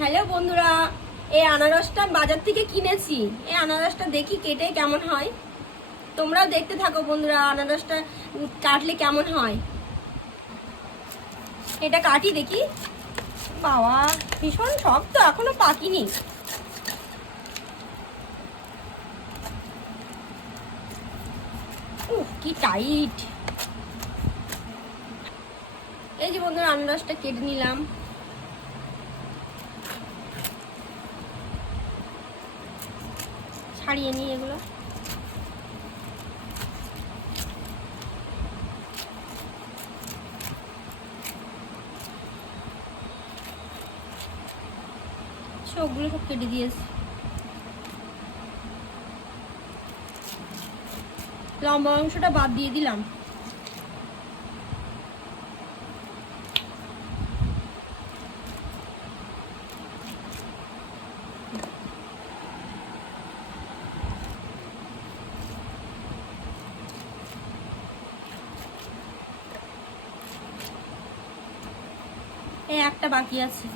Hello বন্ধুরা, এই আনারসটা বাজার থেকে কিনেছি। এই আনারসটা দেখি কেটে কেমন হয়। তোমরাও দেখতে থাকো বন্ধুরা, আনারসটা কাটলে কেমন হয়। এটা কাটি দেখি। বাবা, ভীষণ শক্ত, এখনো পাকিনি। উফ, কি টাইট। এই যে বন্ধুরা, আনারসটা কেটে নিলাম। ছাড়িয়ে নিই এগুলো। সবগুলো সব কেটে দিয়েছি। লম্বা অংশটা বাদ দিয়ে দিলাম। এই একটা বাকি আছে।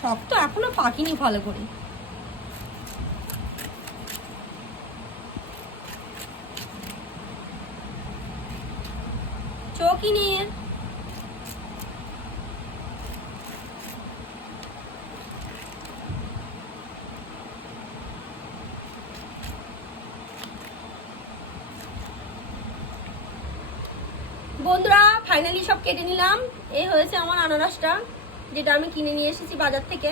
শক্ত, এখনো পাকিনি ভালো করে। চৌকি নিয়ে বন্ধুরা, ফাইনালি সব কেটে নিলাম। এই হয়েছে আমার আনারসটা, যেটা আমি কিনে নিয়ে এসেছি বাজার থেকে।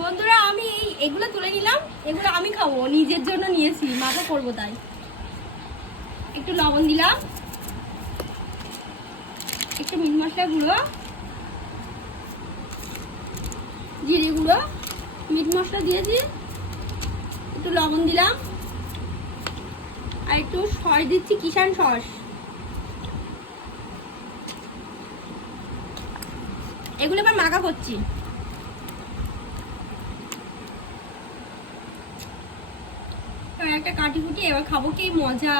বন্ধুরা, আমি এগুলো তুলে নিলাম। এগুলো আমি খাবো, নিজের জন্য নিয়েছি, মাখা করবো তাই। একটু লবণ দিলাম, একটু মিট মশলা গুঁড়ো, জিরে গুঁড়ো, মিট মশলা দিয়েছি, একটু লবণ দিলাম, আর একটু সস দিচ্ছি, কিষান সস। এগুলো এবার মাখা করছি। এবার একটা কাটি কুটি, এবার খাবো, কি মজা।